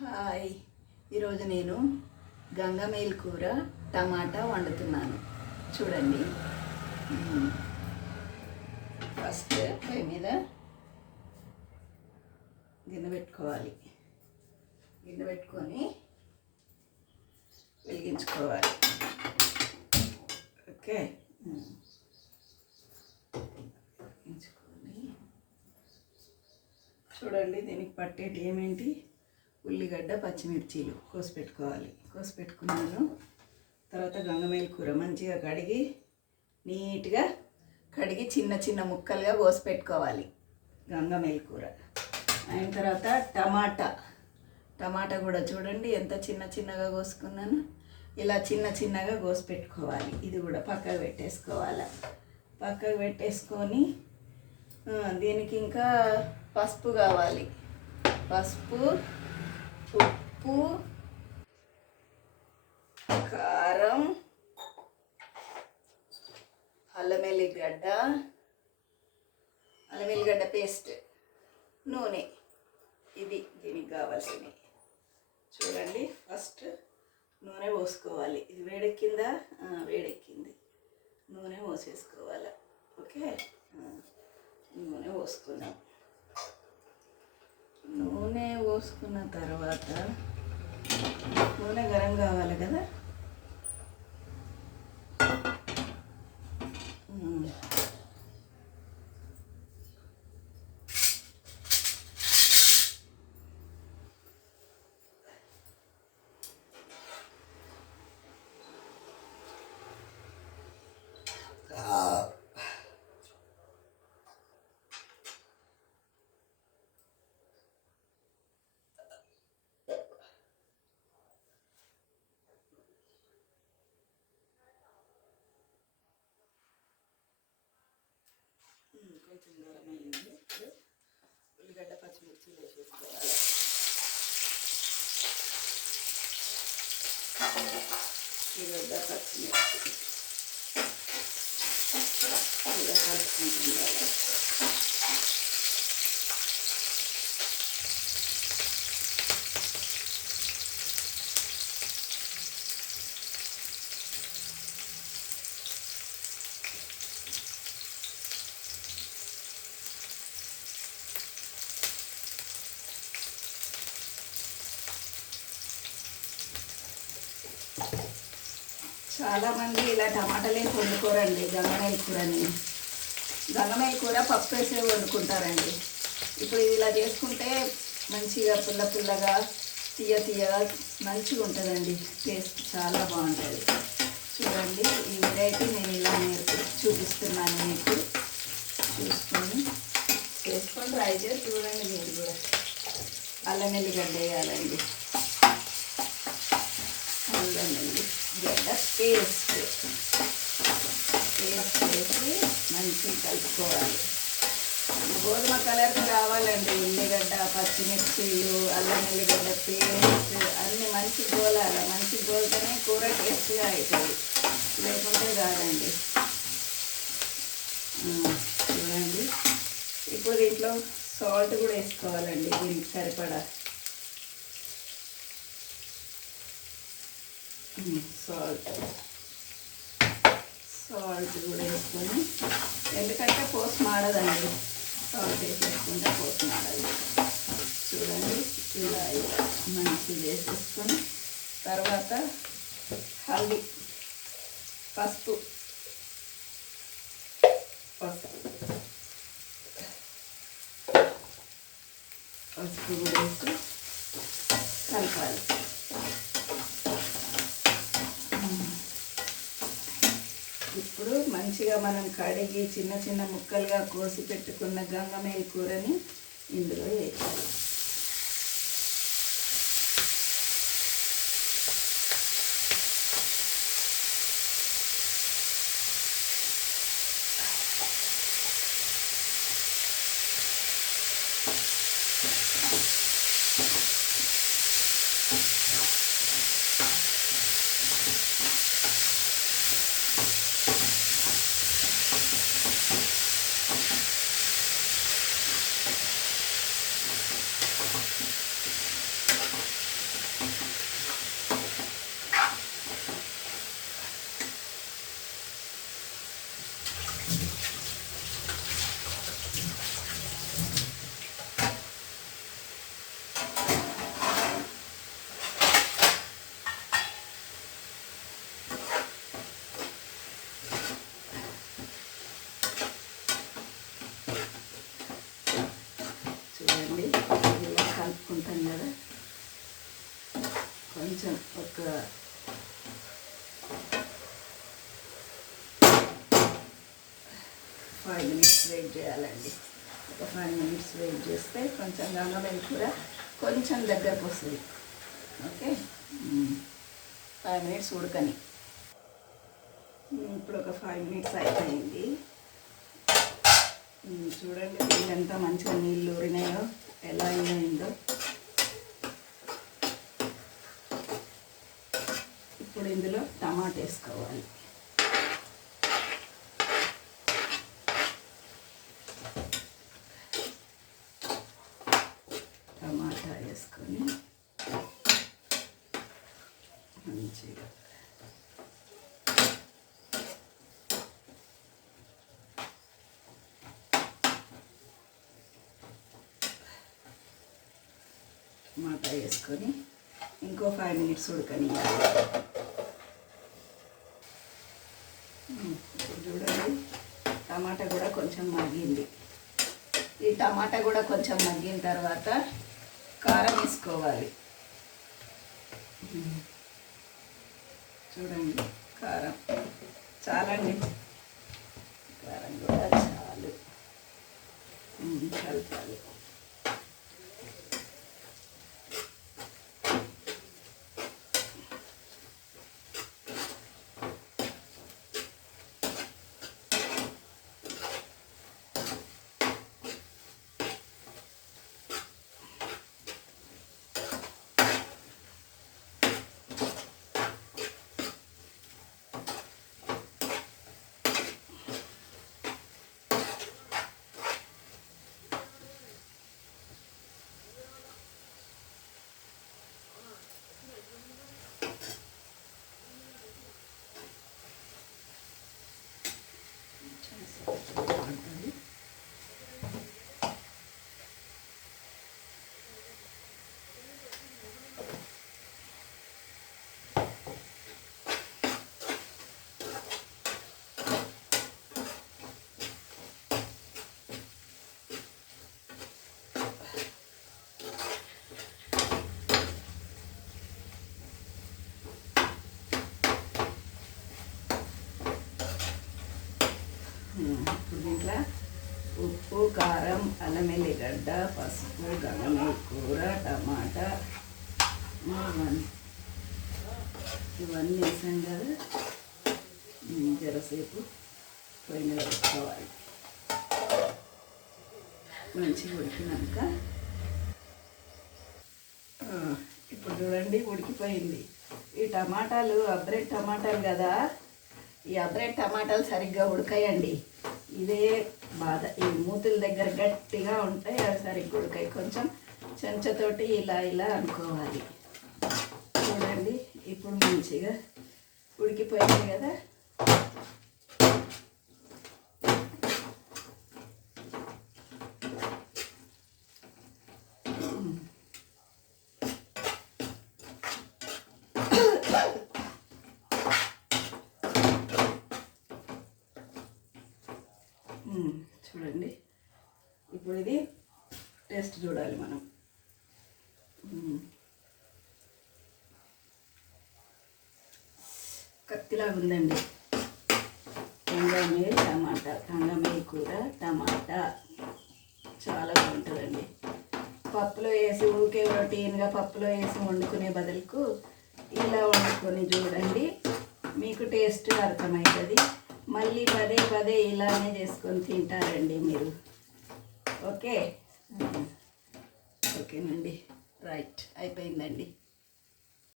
Hi, ఈరోజు నేను గంగమేల్ కూర టమాటా వండుతున్నాను. చూడండి. ఫస్ట్ పొయ్యి మీద గిన్నె పెట్టుకోవాలి. గిన్నె పెట్టుకొని వెలిగించుకోవాలి. ఓకే, చూడండి. దీనికి పట్టేటి ఏమేంటి: ఉల్లిగడ్డ, పచ్చిమిర్చీలు కోసి పెట్టుకోవాలి. కోసి పెట్టుకున్నాను. తర్వాత గంగమేల్ కూర మంచిగా కడిగి నీట్గా కడిగి చిన్న చిన్న ముక్కలుగా కోసి పెట్టుకోవాలి. గంగమేల్ కూర అయిన తర్వాత టమాటా కూడా చూడండి ఎంత చిన్న చిన్నగా కోసుకున్నాను. ఇలా చిన్న చిన్నగా కోసి పెట్టుకోవాలి. ఇది కూడా పక్కకు పెట్టేసుకోవాలి. పక్కకు పెట్టేసుకొని దీనికి ఇంకా పసుపు కావాలి. పసుపు, ఉప్పు, కారం, అల్లం వెల్లిగడ్డ పేస్ట్, నూనె. ఇది దీనికి కావాల్సినవి. చూడండి, ఫస్ట్ నూనె పోసుకోవాలి. ఇది వేడెక్కిందా? వేడెక్కింది. నూనె పోసేసుకోవాలి. ఓకే, నూనె పోసుకుందాం. నూనె పోసుకున్న తర్వాత నూనె గరం కావాలి కదా. కొంచెం గరం అయ్యింది. ఉల్లిగడ్డ, పచ్చిమిర్చి వేసేసుకోవాలి. ఉల్లిగడ్డ, పచ్చిమిర్చి ఇలా కలుపుకుంటున్నాను. చాలామంది ఇలా టమాటాలు వేసి వండుకోరండి గంగమేల్ కూరని. గంగమేల్ కూర పప్పు వేసి వండుకుంటారండి. ఇప్పుడు ఇలా చేసుకుంటే మంచిగా పుల్లగా తీయగా మంచిగా ఉంటుందండి. టేస్ట్ చాలా బాగుంటుంది. చూడండి, ఈ వెరైటీ నేను ఇలా చూపిస్తున్నాను మీకు. చేసుకొని ట్రై చేసి చూడండి. మీరు కూడా అల్లం వెల్లిగడ్డ వేయాలండి. అల్లం వెల్లిగడ్డ పేస్ట్ వేసి మంచిగా కలుపుకోవాలి. గోధుమ కలర్కి రావాలండి. ఉల్లిగడ్డ, పచ్చిమిర్చీలు, అల్లం వెల్లిగడ్డ పేస్ట్ అన్నీ మంచి గోలాలి. మంచి గోలితేనే కూర టేస్ట్గా అవుతుంది, లేకుంటే కాదండి. చూడండి, ఇప్పుడు దీంట్లో సాల్ట్ కూడా వేసుకోవాలండి. దీనికి సరిపడా సాల్ట్ కూడా వేసుకొని, ఎందుకంటే పోసు మాడదండి. సాల్ట్ వేసేసుకుంటే పోసు మాడదు. చూడండి, ఇలా మంచిగా వేసేసుకొని తర్వాత హల్దీ, పసుపు కూడా వేసి కలపాలి. ఇప్పుడు మంచిగా మనం కడిగి చిన్న చిన్న ముక్కలుగా కోసి పెట్టుకున్న గంగమేల్ కూరని ఇందులో వేయాలి. ఫైవ్ మినిట్స్ వెయిట్ చేయాలండి. ఒక 5 మినిట్స్ వెయిట్ చేస్తే కొంచెం గంగమేల్ కూర కొంచెం దగ్గరకు వస్తుంది. ఓకే, 5 మినిట్స్ ఉడకని. ఇప్పుడు ఒక 5 మినిట్స్ అయిపోయింది. చూడండి ఎంత మంచిగా నీళ్ళు ఊరినాయో, ఎలా అయిందో. ఇప్పుడు ఇందులో టమాటా వేసుకోవాలి. టమాటా వేసుకొని మంచిగా టమాటా వేసుకొని ఇంకో 5 మినిట్స్ ఉడకనియాలి. చూడండి టమాటా కూడా కొంచెం మగ్గింది. ఈ టమాటా కూడా కొంచెం మగ్గిన తర్వాత కారం వేసుకోవాలి. చూడండి కారం చాలండి, కారం కూడా చాలు. కలపాలి. ఇప్పుడు దీంట్లో ఉప్పు, కారం, అల్లం వెల్లిగడ్డ, పసుపు, గంగమేల్ కూర, టమాటా ఇవన్నీ వేసాం కదా. జరసేపు పొయ్యి మీద పెట్టుకోవాలి. మంచిగా ఉడికినాక ఇప్పుడు చూడండి ఉడికిపోయింది. ఈ టమాటాలు అబ్రెడ్ టమాటాలు కదా, ఈ అబ్రెడ్ టమాటాలు సరిగ్గా ఉడకాయండి. ఇదే బాధ, ఈ మూతుల దగ్గర గట్టిగా ఉంటాయి, అవి సరిగ్గా ఉడకాయి. కొంచెం చెంచాతోటి ఇలా ఇలా అనుకోవాలి. చూడండి ఇప్పుడు మంచిగా ఉడికిపోయింది కదా. చూడండి ఇప్పుడు ఇది టేస్ట్ చూడాలి మనం. కత్తిలాగా ఉందండి. గంగమేల్ టమాటా, గంగమేల్ కూర టమాటా చాలా బాగుంటుందండి. పప్పులో వేసి ఊరికే రొటీన్గా పప్పులో వేసి వండుకునే బదులుకు ఇలా వండుకొని చూడండి, మీకు టేస్ట్ అర్థమవుతుంది. మళ్ళీ పదే పదే ఇలానే చేసుకొని తింటారండి మీరు. ఓకే, ఓకేనండి, రైట్, అయిపోయిందండి.